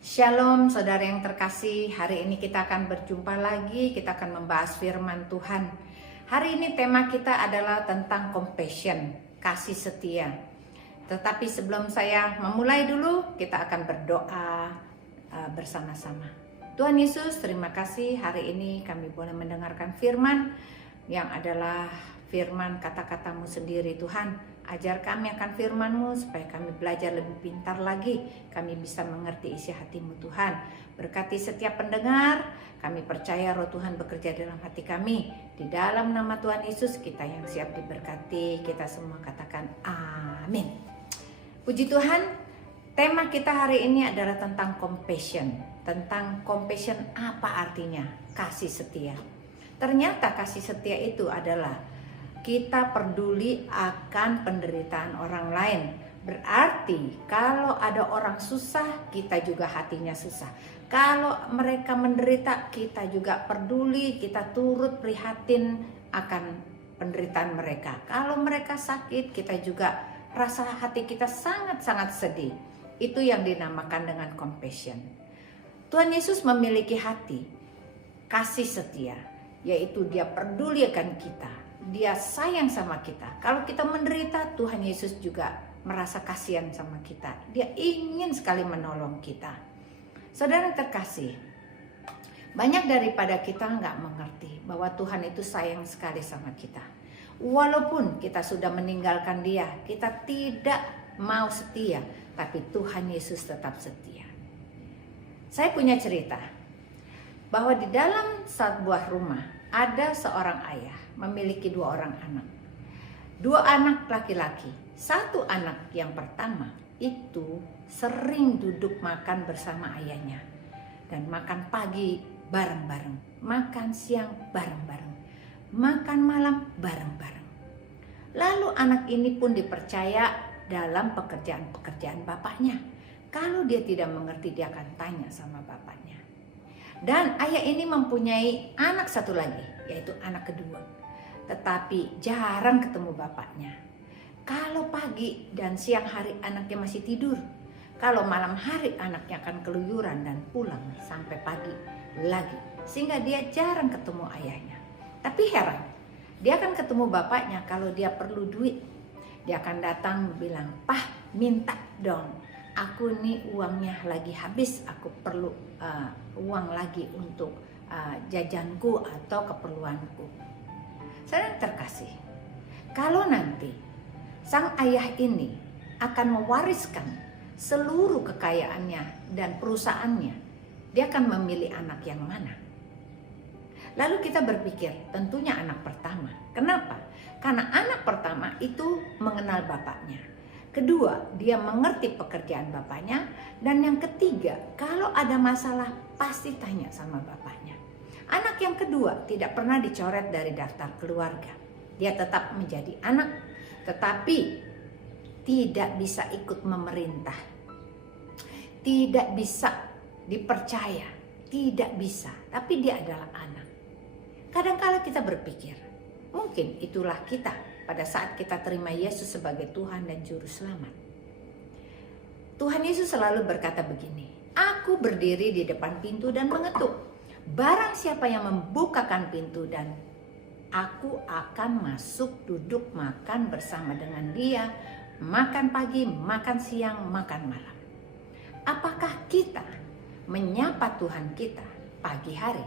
Shalom saudara yang terkasih, hari ini kita akan berjumpa lagi, kita akan membahas firman Tuhan. Hari ini tema kita adalah tentang compassion, kasih setia. Tetapi sebelum saya memulai dulu, kita akan berdoa bersama-sama. Tuhan Yesus, terima kasih hari ini kami boleh mendengarkan firman yang adalah firman kata-katamu sendiri Tuhan. Ajar kami akan firman-Mu supaya kami belajar lebih pintar lagi. Kami bisa mengerti isi hati-Mu Tuhan. Berkati setiap pendengar. Kami percaya Roh Tuhan bekerja dalam hati kami. Di dalam nama Tuhan Yesus kita yang siap diberkati. Kita semua katakan amin. Puji Tuhan. Tema kita hari ini adalah tentang compassion. Tentang compassion apa artinya? Kasih setia. Ternyata kasih setia itu adalah kita peduli akan penderitaan orang lain. Berarti kalau ada orang susah, kita juga hatinya susah. Kalau mereka menderita, kita juga peduli, kita turut prihatin akan penderitaan mereka. Kalau mereka sakit, kita juga rasa hati kita sangat-sangat sedih. Itu yang dinamakan dengan compassion. Tuhan Yesus memiliki hati kasih setia, yaitu Dia peduli akan kita. Dia sayang sama kita. Kalau kita menderita, Tuhan Yesus juga merasa kasihan sama kita. Dia ingin sekali menolong kita. Saudara terkasih, banyak daripada kita nggak mengerti bahwa Tuhan itu sayang sekali sama kita. Walaupun kita sudah meninggalkan Dia, kita tidak mau setia, tapi Tuhan Yesus tetap setia. Saya punya cerita bahwa di dalam sebuah rumah ada seorang ayah memiliki 2 orang anak. 2 anak laki-laki. Satu anak yang pertama itu sering duduk makan bersama ayahnya. Dan makan pagi bareng-bareng. Makan siang bareng-bareng. Makan malam bareng-bareng. Lalu anak ini pun dipercaya dalam pekerjaan-pekerjaan bapaknya. Kalau dia tidak mengerti, dia akan tanya sama bapaknya. Dan ayah ini mempunyai anak satu lagi, yaitu anak kedua. Tetapi jarang ketemu bapaknya. Kalau pagi dan siang hari anaknya masih tidur. Kalau malam hari anaknya akan keluyuran dan pulang sampai pagi lagi. Sehingga dia jarang ketemu ayahnya. Tapi heran, dia akan ketemu bapaknya kalau dia perlu duit. Dia akan datang bilang, "Pah, minta dong. Aku nih uangnya lagi habis, aku perlu uang lagi untuk jajanku atau keperluanku." Saudara terkasih, kalau nanti sang ayah ini akan mewariskan seluruh kekayaannya dan perusahaannya, dia akan memilih anak yang mana? Lalu kita berpikir, tentunya anak pertama. Kenapa? Karena anak pertama itu mengenal bapaknya. Kedua, dia mengerti pekerjaan bapaknya. Dan yang ketiga, kalau ada masalah pasti tanya sama bapaknya. Anak yang kedua tidak pernah dicoret dari daftar keluarga. Dia tetap menjadi anak, tetapi tidak bisa ikut memerintah. Tidak bisa dipercaya, tidak bisa. Tapi dia adalah anak. Kadang-kala kita berpikir, mungkin itulah kita pada saat kita terima Yesus sebagai Tuhan dan Juru Selamat. Tuhan Yesus selalu berkata begini, "Aku berdiri di depan pintu dan mengetuk. Barang siapa yang membukakan pintu dan aku akan masuk duduk makan bersama dengan dia, makan pagi, makan siang, makan malam." Apakah kita menyapa Tuhan kita pagi hari?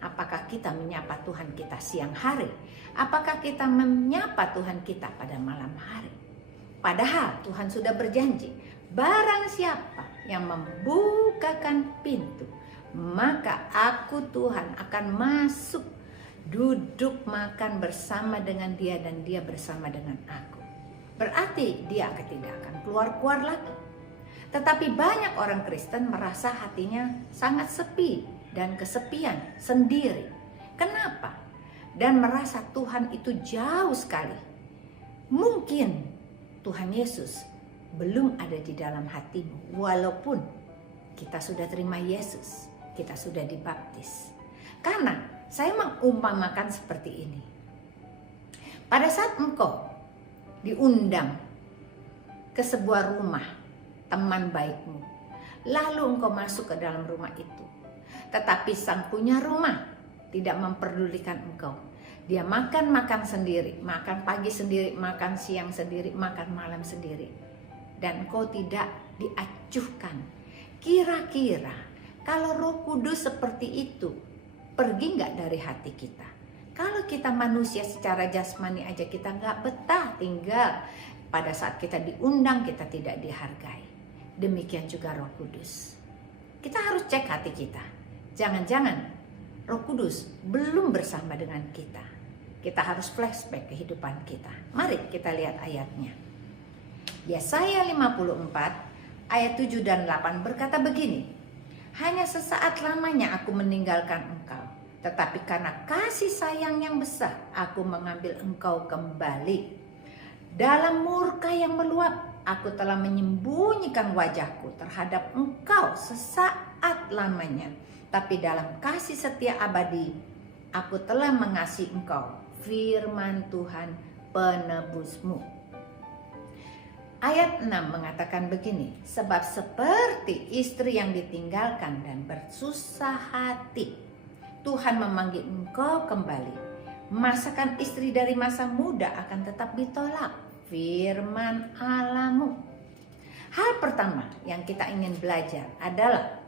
Apakah kita menyapa Tuhan kita siang hari? Apakah kita menyapa Tuhan kita pada malam hari? Padahal Tuhan sudah berjanji, barang siapa yang membukakan pintu, maka aku Tuhan akan masuk duduk makan bersama dengan dia dan dia bersama dengan aku. Berarti dia tidak akan keluar-keluar lagi. Tetapi banyak orang Kristen merasa hatinya sangat sepi dan kesepian sendiri. Kenapa? Dan merasa Tuhan itu jauh sekali. Mungkin Tuhan Yesus belum ada di dalam hatimu, walaupun kita sudah terima Yesus, kita sudah dibaptis. Karena saya mengumpamakan seperti ini. Pada saat engkau diundang ke sebuah rumah teman baikmu, lalu engkau masuk ke dalam rumah itu. Tetapi sang punya rumah tidak memperdulikan engkau. Dia makan sendiri, makan pagi sendiri, makan siang sendiri, makan malam sendiri. Dan engkau tidak diacuhkan. Kira-kira kalau Roh Kudus seperti itu, pergi nggak dari hati kita? Kalau kita manusia secara jasmani aja kita nggak betah tinggal. Pada saat kita diundang kita tidak dihargai. Demikian juga Roh Kudus. Kita harus cek hati kita. Jangan-jangan Roh Kudus belum bersama dengan kita. Kita harus flashback kehidupan kita. Mari kita lihat ayatnya. Yesaya 54 ayat 7 dan 8 berkata begini. Hanya sesaat lamanya aku meninggalkan engkau. Tetapi karena kasih sayang yang besar, aku mengambil engkau kembali. Dalam murka yang meluap, aku telah menyembunyikan wajahku terhadap engkau sesaat lamanya. Tapi dalam kasih setia abadi, aku telah mengasihi engkau. Firman Tuhan penebusmu. Ayat 6 mengatakan begini. Sebab seperti istri yang ditinggalkan dan bersusah hati, Tuhan memanggil engkau kembali. Masakan istri dari masa muda akan tetap ditolak. Firman Allahmu. Hal pertama yang kita ingin belajar adalah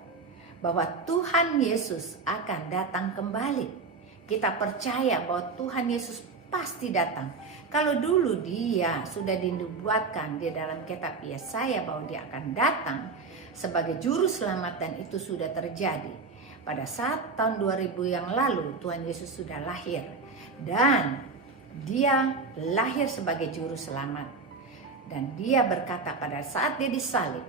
bahwa Tuhan Yesus akan datang kembali. Kita percaya bahwa Tuhan Yesus pasti datang. Kalau dulu dia sudah dinubuatkan di dalam kitab Yesaya bahwa dia akan datang sebagai juru selamat dan itu sudah terjadi. Pada saat tahun 2000 yang lalu Tuhan Yesus sudah lahir dan dia lahir sebagai juru selamat. Dan dia berkata pada saat dia disalib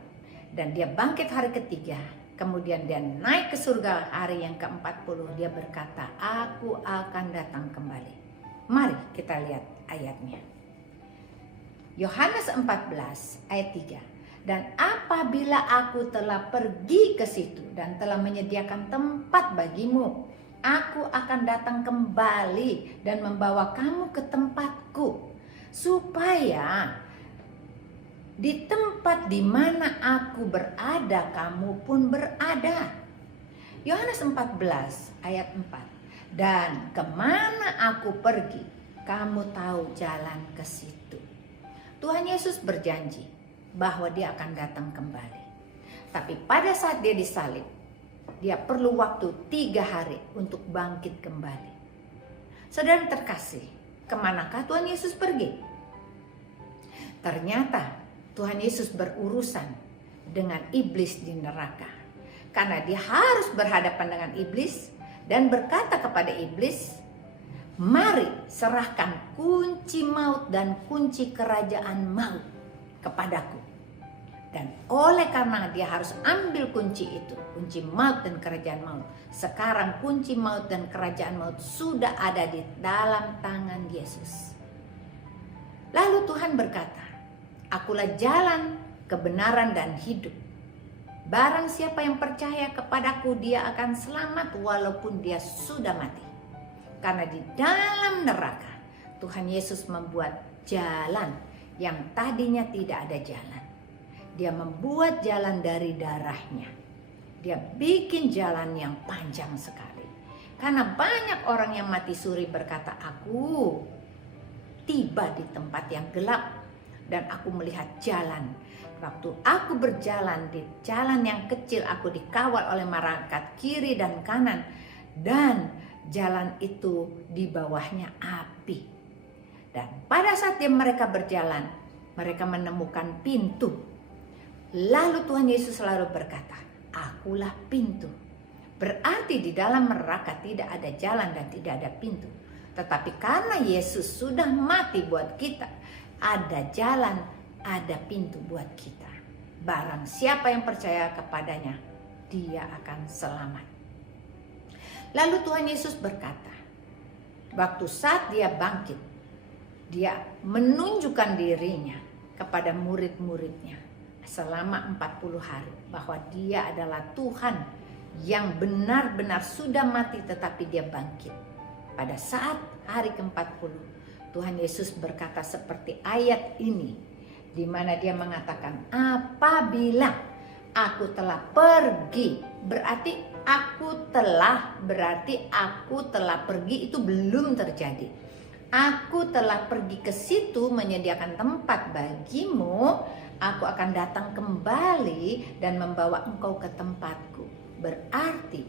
dan dia bangkit hari ketiga, kemudian dia naik ke surga hari yang ke-40, dia berkata, aku akan datang kembali. Mari kita lihat ayatnya. Yohanes 14 ayat 3. Dan apabila aku telah pergi ke situ dan telah menyediakan tempat bagimu, aku akan datang kembali dan membawa kamu ke tempatku, supaya di tempat di mana aku berada, kamu pun berada. Yohanes 14 ayat 4. Dan kemana aku pergi, kamu tahu jalan ke situ. Tuhan Yesus berjanji bahwa dia akan datang kembali. Tapi pada saat dia disalib, dia perlu waktu 3 hari untuk bangkit kembali. Saudara terkasih, kemanakah Tuhan Yesus pergi? Ternyata Tuhan Yesus berurusan dengan iblis di neraka. Karena dia harus berhadapan dengan iblis dan berkata kepada iblis, mari serahkan kunci maut dan kunci kerajaan maut kepadaku. Dan oleh karena dia harus ambil kunci itu, kunci maut dan kerajaan maut. Sekarang kunci maut dan kerajaan maut sudah ada di dalam tangan Yesus. Lalu Tuhan berkata, akulah jalan, kebenaran, dan hidup. Barang siapa yang percaya kepadaku, dia akan selamat walaupun dia sudah mati. Karena di dalam neraka, Tuhan Yesus membuat jalan yang tadinya tidak ada jalan. Dia membuat jalan dari darahnya. Dia bikin jalan yang panjang sekali. Karena banyak orang yang mati suri berkata, aku tiba di tempat yang gelap. Dan aku melihat jalan. Waktu aku berjalan di jalan yang kecil, aku dikawal oleh malaikat kiri dan kanan. Dan jalan itu di bawahnya api. Dan pada saat mereka berjalan, mereka menemukan pintu. Lalu Tuhan Yesus selalu berkata, akulah pintu. Berarti di dalam neraka tidak ada jalan dan tidak ada pintu. Tetapi karena Yesus sudah mati buat kita, ada jalan, ada pintu buat kita. Barang siapa yang percaya kepadanya, dia akan selamat. Lalu Tuhan Yesus berkata, waktu saat dia bangkit, dia menunjukkan dirinya kepada murid-muridnya selama 40 hari. Bahwa dia adalah Tuhan yang benar-benar sudah mati tetapi dia bangkit. Pada saat hari ke-40, Tuhan Yesus berkata seperti ayat ini, di mana dia mengatakan, apabila Aku telah pergi. Berarti aku telah pergi itu belum terjadi. Aku telah pergi ke situ menyediakan tempat bagimu. Aku akan datang kembali dan membawa engkau ke tempatku. Berarti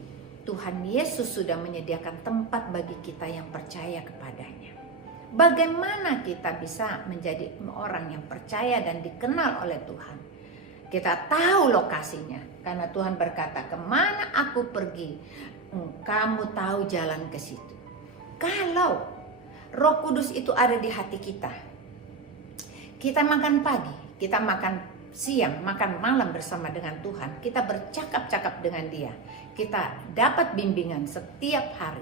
Tuhan Yesus sudah menyediakan tempat bagi kita yang percaya kepadanya. Bagaimana kita bisa menjadi orang yang percaya dan dikenal oleh Tuhan? Kita tahu lokasinya karena Tuhan berkata, kemana aku pergi, kamu tahu jalan ke situ. Kalau Roh Kudus itu ada di hati kita, kita makan pagi, kita makan siang, makan malam bersama dengan Tuhan, kita bercakap-cakap dengan Dia, kita dapat bimbingan setiap hari,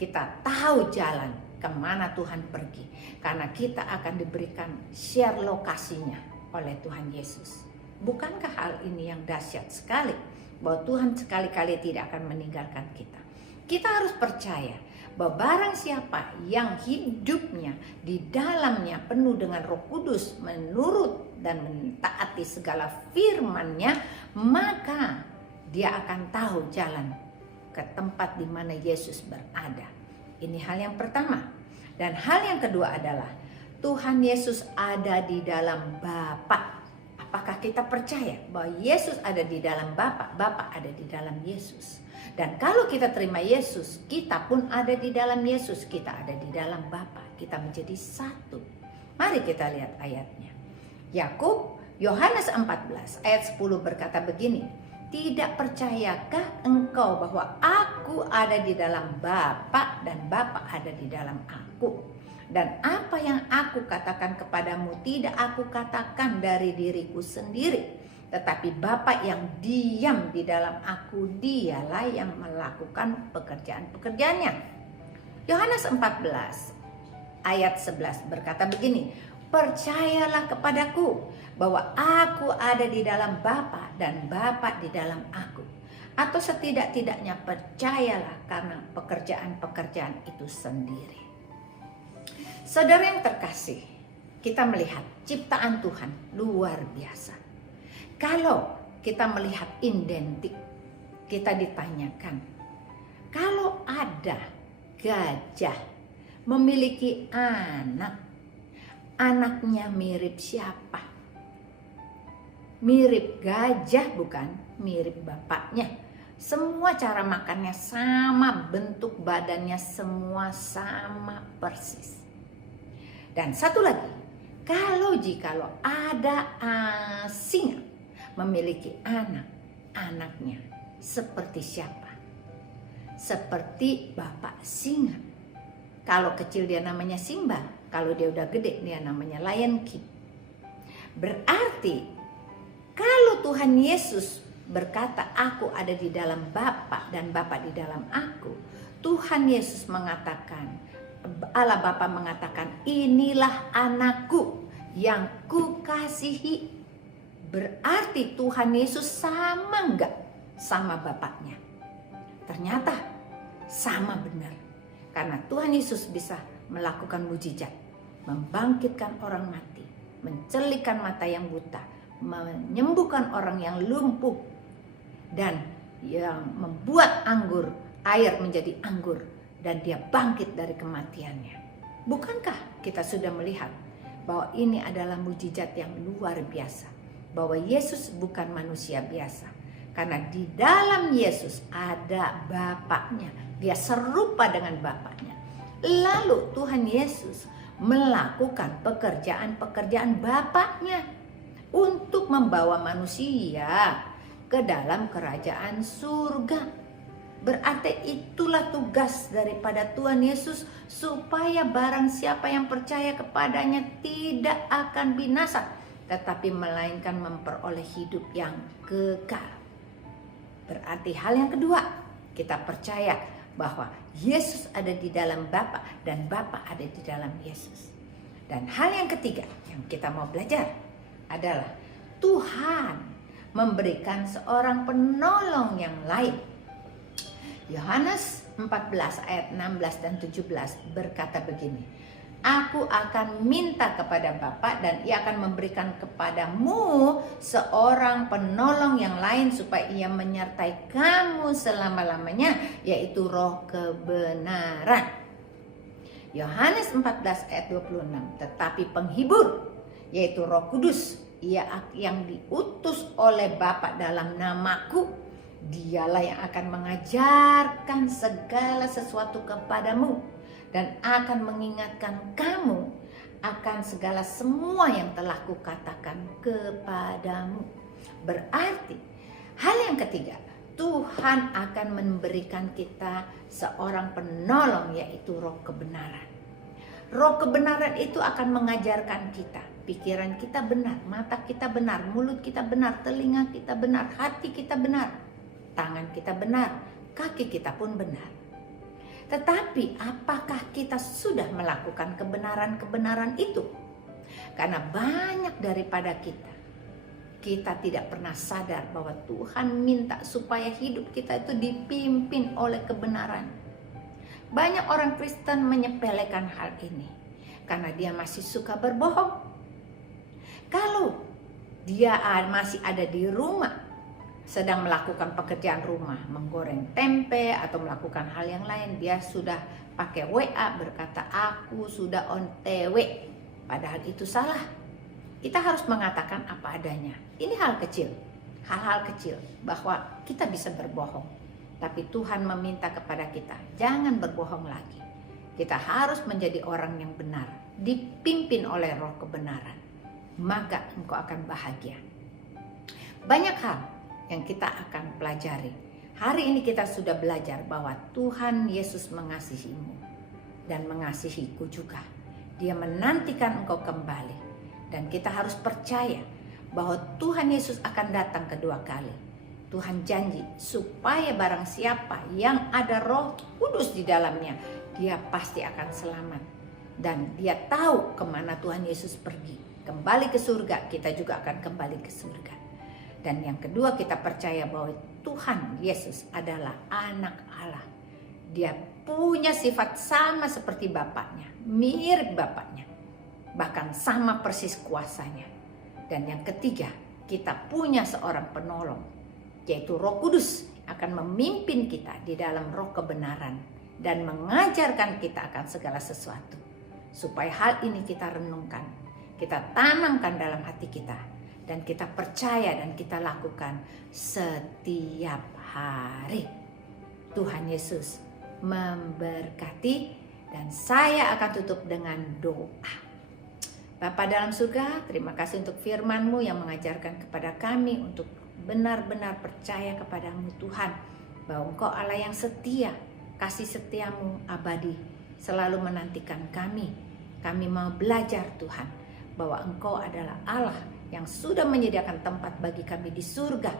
kita tahu jalan kemana Tuhan pergi, karena kita akan diberikan share lokasinya oleh Tuhan Yesus. Bukankah hal ini yang dahsyat sekali, bahwa Tuhan sekali-kali tidak akan meninggalkan kita? Kita harus percaya bahwa barang siapa yang hidupnya di dalamnya penuh dengan Roh Kudus, menurut dan mentaati segala firman-Nya, maka dia akan tahu jalan ke tempat di mana Yesus berada. Ini hal yang pertama. Dan hal yang kedua adalah Tuhan Yesus ada di dalam Bapa. Apakah kita percaya bahwa Yesus ada di dalam Bapa, Bapa ada di dalam Yesus? Dan kalau kita terima Yesus, kita pun ada di dalam Yesus, kita ada di dalam Bapa, kita menjadi satu. Mari kita lihat ayatnya. Yakub, Yohanes 14 ayat 10 berkata begini, tidak percayakah engkau bahwa aku ada di dalam Bapa dan Bapa ada di dalam aku? Dan apa yang aku katakan kepadamu tidak aku katakan dari diriku sendiri, tetapi Bapa yang diam di dalam aku, dialah yang melakukan pekerjaan-pekerjaannya. Yohanes 14 ayat 11 berkata begini, percayalah kepadaku bahwa aku ada di dalam Bapa dan Bapa di dalam aku. Atau setidak-tidaknya percayalah karena pekerjaan-pekerjaan itu sendiri. Saudara yang terkasih, kita melihat ciptaan Tuhan luar biasa. Kalau kita melihat identik, kita ditanyakan, kalau ada gajah memiliki anak, anaknya mirip siapa? Mirip gajah bukan? Mirip bapaknya. Semua cara makannya sama, bentuk badannya semua sama persis. Dan satu lagi, jikalau ada singa memiliki anak, anaknya seperti siapa? Seperti bapak singa. Kalau kecil dia namanya Simba, kalau dia udah gede dia namanya Lion King. Berarti kalau Tuhan Yesus berkata aku ada di dalam Bapa dan Bapa di dalam aku, Tuhan Yesus mengatakan, Allah Bapa mengatakan, inilah anakku yang kukasihi. Berarti Tuhan Yesus sama enggak sama Bapaknya? Ternyata sama benar. Karena Tuhan Yesus bisa melakukan mujizat, membangkitkan orang mati, mencelikkan mata yang buta, menyembuhkan orang yang lumpuh, dan yang membuat air menjadi anggur, dan dia bangkit dari kematiannya. Bukankah kita sudah melihat bahwa ini adalah mujizat yang luar biasa, bahwa Yesus bukan manusia biasa, karena di dalam Yesus ada Bapaknya, dia serupa dengan Bapaknya. Lalu Tuhan Yesus melakukan pekerjaan-pekerjaan Bapaknya untuk membawa manusia ke dalam kerajaan surga. Berarti itulah tugas daripada Tuhan Yesus, supaya barang siapa yang percaya kepadanya tidak akan binasa, tetapi melainkan memperoleh hidup yang kekal. Berarti hal yang kedua, kita percaya bahwa Yesus ada di dalam Bapa dan Bapa ada di dalam Yesus. Dan hal yang ketiga yang kita mau belajar adalah Tuhan memberikan seorang penolong yang lain. Yohanes 14 ayat 16 dan 17 berkata begini, Aku akan minta kepada Bapa dan Ia akan memberikan kepadamu seorang penolong yang lain supaya Ia menyertai kamu selama-lamanya, yaitu Roh kebenaran. Yohanes 14 ayat 26. Tetapi penghibur, yaitu Roh Kudus, Ia yang diutus oleh Bapa dalam namaku, Dialah yang akan mengajarkan segala sesuatu kepadamu dan akan mengingatkan kamu akan segala semua yang telah kukatakan kepadamu. Berarti hal yang ketiga, Tuhan akan memberikan kita seorang penolong, yaitu Roh kebenaran. Roh kebenaran itu akan mengajarkan kita, pikiran kita benar, mata kita benar, mulut kita benar, telinga kita benar, hati kita benar, tangan kita benar, kaki kita pun benar. Tetapi apakah kita sudah melakukan kebenaran-kebenaran itu? Karena banyak daripada kita tidak pernah sadar bahwa Tuhan minta supaya hidup kita itu dipimpin oleh kebenaran. Banyak orang Kristen menyepelekan hal ini karena dia masih suka berbohong. Kalau dia masih ada di rumah, sedang melakukan pekerjaan rumah, menggoreng tempe atau melakukan hal yang lain, dia sudah pakai WA berkata aku sudah on TW. Padahal itu salah. Kita harus mengatakan apa adanya. Ini hal kecil, hal-hal kecil bahwa kita bisa berbohong. Tapi Tuhan meminta kepada kita, jangan berbohong lagi. Kita harus menjadi orang yang benar, dipimpin oleh Roh kebenaran. Maka engkau akan bahagia. Banyak hal yang kita akan pelajari. Hari ini kita sudah belajar bahwa Tuhan Yesus mengasihimu dan mengasihiku juga. Dia menantikan engkau kembali. Dan kita harus percaya bahwa Tuhan Yesus akan datang kedua kali. Tuhan janji supaya barang siapa yang ada Roh Kudus di dalamnya, dia pasti akan selamat. Dan dia tahu kemana Tuhan Yesus pergi. Kembali ke surga, kita juga akan kembali ke surga. Dan yang kedua, kita percaya bahwa Tuhan Yesus adalah anak Allah. Dia punya sifat sama seperti Bapaknya, mirip Bapaknya, bahkan sama persis kuasanya. Dan yang ketiga, kita punya seorang penolong, yaitu Roh Kudus, akan memimpin kita di dalam roh kebenaran dan mengajarkan kita akan segala sesuatu. Supaya hal ini kita renungkan, kita tanamkan dalam hati kita, dan kita percaya dan kita lakukan setiap hari. Tuhan Yesus memberkati, dan saya akan tutup dengan doa. Bapa dalam surga, terima kasih untuk firman-Mu yang mengajarkan kepada kami untuk benar-benar percaya kepadamu Tuhan, bahwa Engkau Allah yang setia, kasih setiamu abadi selalu menantikan kami. Kami mau belajar Tuhan, bahwa Engkau adalah Allah yang sudah menyediakan tempat bagi kami di surga.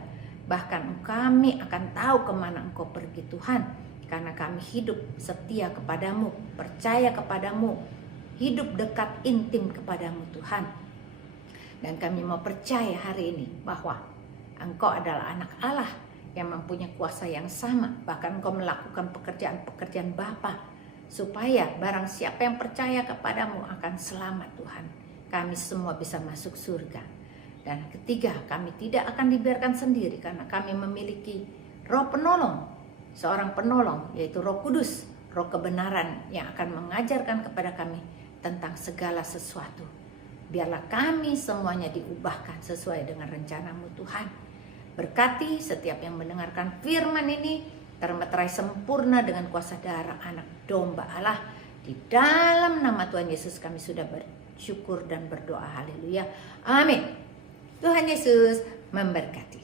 Bahkan kami akan tahu kemana Engkau pergi Tuhan, karena kami hidup setia kepadamu, percaya kepadamu, hidup dekat intim kepadamu Tuhan. Dan kami mau percaya hari ini bahwa Engkau adalah anak Allah yang mempunyai kuasa yang sama. Bahkan Engkau melakukan pekerjaan-pekerjaan Bapa, supaya barang siapa yang percaya kepadamu akan selamat Tuhan. Kami semua bisa masuk surga. Dan ketiga, kami tidak akan dibiarkan sendiri karena kami memiliki Roh penolong, seorang penolong, yaitu Roh Kudus, Roh kebenaran yang akan mengajarkan kepada kami tentang segala sesuatu. Biarlah kami semuanya diubahkan sesuai dengan rencana-Mu Tuhan. Berkati setiap yang mendengarkan firman ini, termeterai sempurna dengan kuasa darah anak domba Allah. Di dalam nama Tuhan Yesus kami sudah bersyukur dan berdoa. Haleluya. Amin. Tuhan Yesus memberkati.